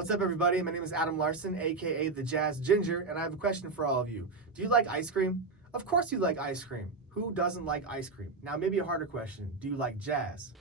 What's up, everybody? My name is Adam Larson, aka the Jazz Ginger, and I have a question for all of you. Do you like ice cream? Of course you like ice cream. Who doesn't like ice cream? Now, maybe a harder question. Do you like jazz?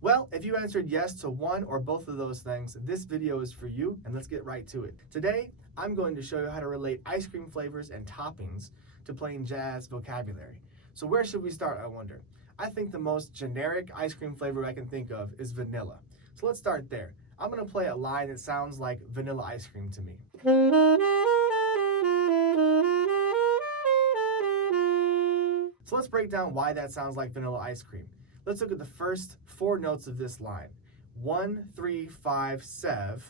Well, if you answered yes to one or both of those things, this video is for you, and let's get right to it. Today, I'm going to show you how to relate ice cream flavors and toppings to playing jazz vocabulary. So where should we start, I wonder? I think the most generic ice cream flavor I can think of is vanilla. So let's start there. I'm going to play a line that sounds like vanilla ice cream to me. So let's break down why that sounds like vanilla ice cream. Let's look at the first four notes of this line. 1, 3, 5, 7,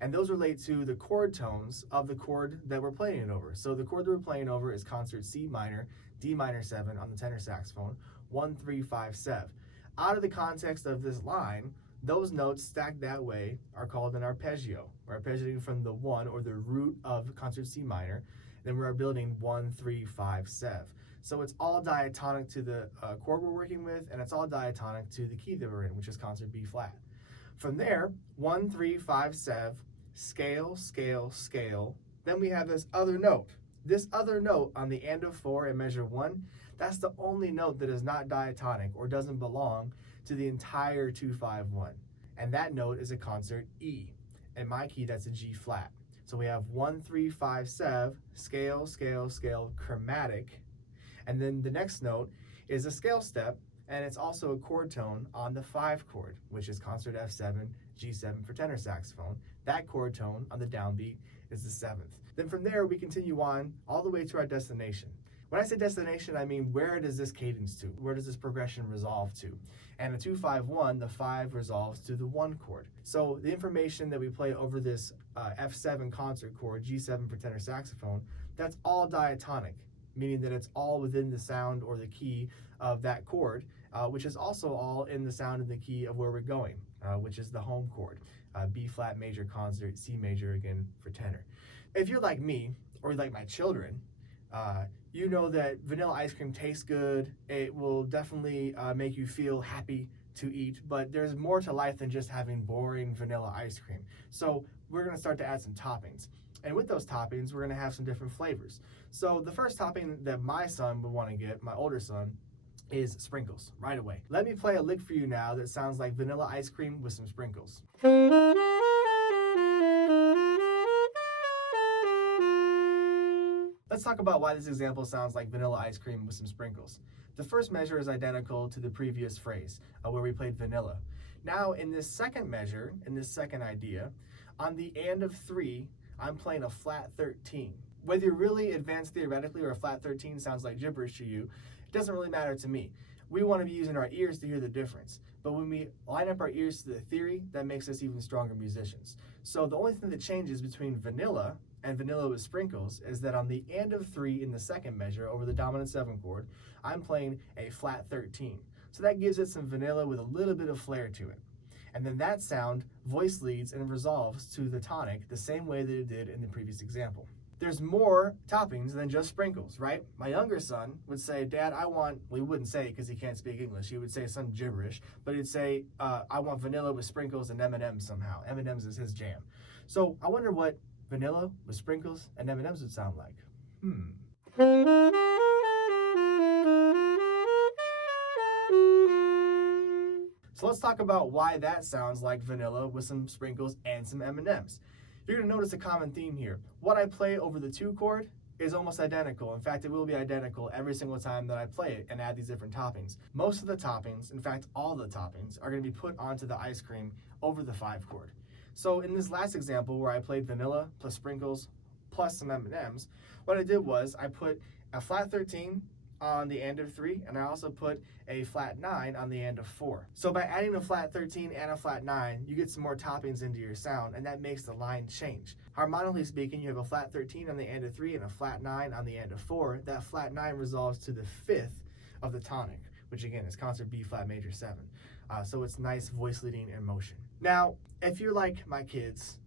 and those relate to the chord tones of the chord that we're playing it over. So the chord that we're playing over is concert C minor, D minor 7 on the tenor saxophone, 1, 3, 5, 7. Out of the context of this line, those notes stacked that way are called an arpeggio. We're arpeggiating from the 1 or the root of concert C minor, then we're building 1, 3, 5, 7. So it's all diatonic to the chord we're working with, and it's all diatonic to the key that we're in, which is concert B flat. From there, 1, 3, 5, 7, scale, scale, scale. Then we have this other note. This other note on the and of 4 in measure 1, that's the only note that is not diatonic or doesn't belong to the entire 2, 5, 1. And that note is a concert E. In my key, that's a G flat. So we have 1, 3, 5, 7, scale, scale, scale, chromatic. And then the next note is a scale step, and it's also a chord tone on the 5 chord, which is concert F7, G7 for tenor saxophone. That chord tone on the downbeat is the 7th. Then from there, we continue on all the way to our destination. When I say destination, I mean where does this cadence to? Where does this progression resolve to? And the 2, 5, 1, the 5 resolves to the 1 chord. So the information that we play over this F7 concert chord, G7 for tenor saxophone, that's all diatonic, meaning that it's all within the sound or the key of that chord, which is also all in the sound and the key of where we're going, which is the home chord, B flat major concert, C major again for tenor. If you're like me, or like my children, you know that vanilla ice cream tastes good. It will definitely make you feel happy to eat, but there's more to life than just having boring vanilla ice cream. So we're gonna start to add some toppings. And with those toppings, we're gonna have some different flavors. So the first topping that my son would wanna get, my older son, is sprinkles right away. Let me play a lick for you now that sounds like vanilla ice cream with some sprinkles. Let's talk about why this example sounds like vanilla ice cream with some sprinkles. The first measure is identical to the previous phrase, where we played vanilla. Now in this second measure, in this second idea, on the and of 3, I'm playing a flat 13. Whether you're really advanced theoretically or a flat 13 sounds like gibberish to you, it doesn't really matter to me. We want to be using our ears to hear the difference. But when we line up our ears to the theory, that makes us even stronger musicians. So the only thing that changes between vanilla and vanilla with sprinkles is that on the and of 3 in the second measure over the dominant 7 chord, I'm playing a flat 13. So that gives it some vanilla with a little bit of flair to it. And then that sound voice leads and resolves to the tonic the same way that it did in the previous example. There's more toppings than just sprinkles, right? My younger son would say, Dad, well, he wouldn't say it because he can't speak English. He would say some gibberish, but he'd say, I want vanilla with sprinkles and M&M's somehow. M&M's is his jam. So I wonder what vanilla with sprinkles and M&M's would sound like. So let's talk about why that sounds like vanilla with some sprinkles and some M&M's. You're going to notice a common theme here. What I play over the 2 chord is almost identical. In fact, it will be identical every single time that I play it and add these different toppings. Most of the toppings, in fact, all the toppings, are going to be put onto the ice cream over the 5 chord. So in this last example where I played vanilla plus sprinkles plus some M&M's, what I did was I put a flat 13 on the and of 3, and I also put a flat 9 on the and of 4. So by adding a flat 13 and a flat 9, you get some more toppings into your sound, and that makes the line change. Harmonically speaking, you have a flat 13 on the and of 3 and a flat 9 on the and of 4. That flat 9 resolves to the 5th of the tonic, which again is concert B flat major 7. So it's nice voice leading and motion. Now, if you're like my kids,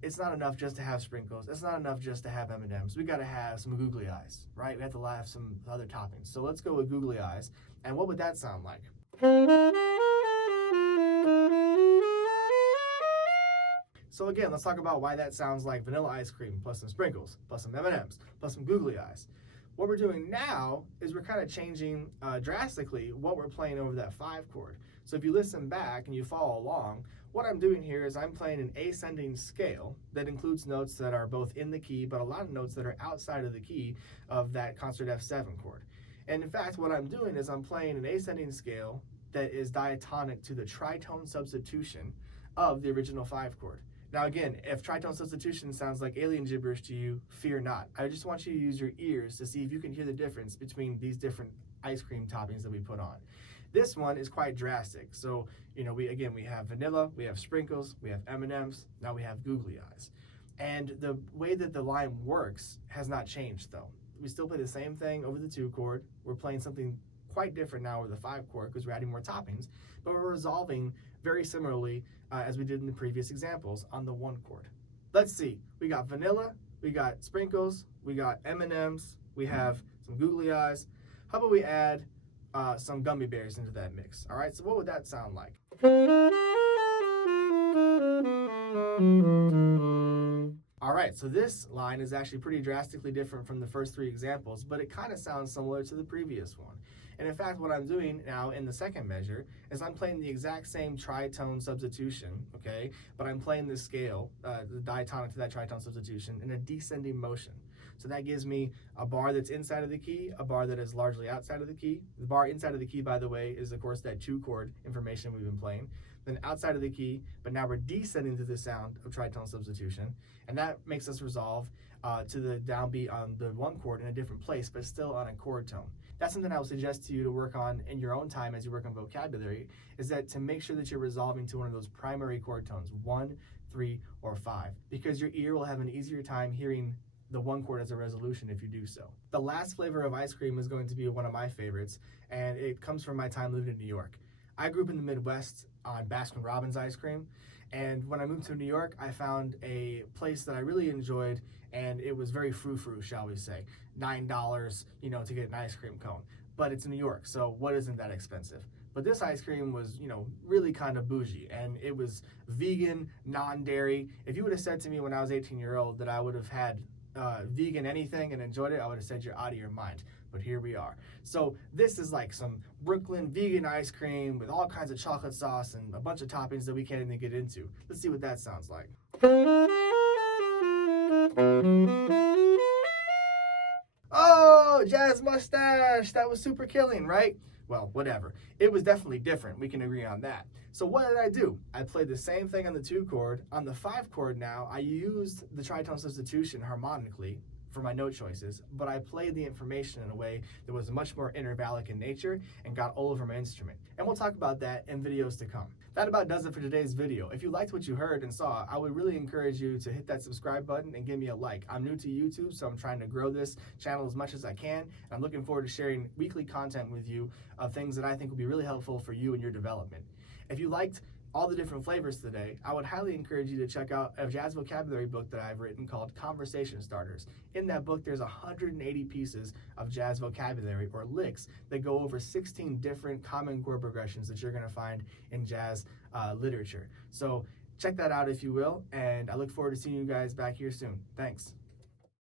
it's not enough just to have sprinkles. It's not enough just to have M&Ms. We got to have some googly eyes, right? We have to have some other toppings. So let's go with googly eyes. And what would that sound like? So again, let's talk about why that sounds like vanilla ice cream plus some sprinkles, plus some M&Ms, plus some googly eyes. What we're doing now is we're kind of changing drastically what we're playing over that 5 chord. So if you listen back and you follow along, what I'm doing here is I'm playing an ascending scale that includes notes that are both in the key, but a lot of notes that are outside of the key of that concert F7 chord. And in fact, what I'm doing is I'm playing an ascending scale that is diatonic to the tritone substitution of the original 5 chord. Now again, if tritone substitution sounds like alien gibberish to you, fear not. I just want you to use your ears to see if you can hear the difference between these different ice cream toppings that we put on. This one is quite drastic. So, we have vanilla, we have sprinkles, we have M&Ms, now we have googly eyes. And the way that the line works has not changed though. We still play the same thing over the 2 chord. We're playing something quite different now over the 5 chord because we're adding more toppings, but we're resolving very similarly as we did in the previous examples on the 1 chord. Let's see, we got vanilla, we got sprinkles, we got M&Ms, we have some googly eyes. How about we add some gummy bears into that mix? All right, so what would that sound like? All right, so this line is actually pretty drastically different from the first 3 examples, but it kind of sounds similar to the previous one. And in fact, what I'm doing now in the second measure is I'm playing the exact same tritone substitution, okay? But I'm playing the scale, the diatonic to that tritone substitution in a descending motion. So that gives me a bar that's inside of the key, a bar that is largely outside of the key. The bar inside of the key, by the way, is of course that 2 chord information we've been playing. Then outside of the key, but now we're descending to the sound of tritone substitution. And that makes us resolve to the downbeat on the 1 chord in a different place, but still on a chord tone. That's something I would suggest to you to work on in your own time as you work on vocabulary, is that to make sure that you're resolving to one of those primary chord tones, 1, 3, or 5, because your ear will have an easier time hearing the 1 chord as a resolution if you do so. The last flavor of ice cream is going to be one of my favorites, and it comes from my time living in New York. I grew up in the Midwest on Baskin-Robbins ice cream, and when I moved to New York, I found a place that I really enjoyed, and it was very frou-frou, shall we say. $9, to get an ice cream cone. But it's New York, so what isn't that expensive? But this ice cream was, really kind of bougie, and it was vegan, non-dairy. If you would have said to me when I was 18-year-old that I would have had vegan anything and enjoyed it, I would have said you're out of your mind. But here we are. So this is like some Brooklyn vegan ice cream with all kinds of chocolate sauce and a bunch of toppings that we can't even get into. Let's see what that sounds like. Oh, jazz mustache! That was super killing, right? Well, whatever. It was definitely different. We can agree on that. So what did I do? I played the same thing on the 2 chord. On the 5 chord now, I used the tritone substitution harmonically for my note choices, but I played the information in a way that was much more intervallic in nature and got all over my instrument. And we'll talk about that in videos to come. That about does it for today's video. If you liked what you heard and saw, I would really encourage you to hit that subscribe button and give me a like. I'm new to YouTube, so I'm trying to grow this channel as much as I can, and I'm looking forward to sharing weekly content with you of things that I think will be really helpful for you and your development. If you liked all the different flavors today, I would highly encourage you to check out a jazz vocabulary book that I've written called Conversation Starters. In that book, there's 180 pieces of jazz vocabulary, or licks, that go over 16 different common chord progressions that you're going to find in jazz literature. So check that out if you will, and I look forward to seeing you guys back here soon. Thanks.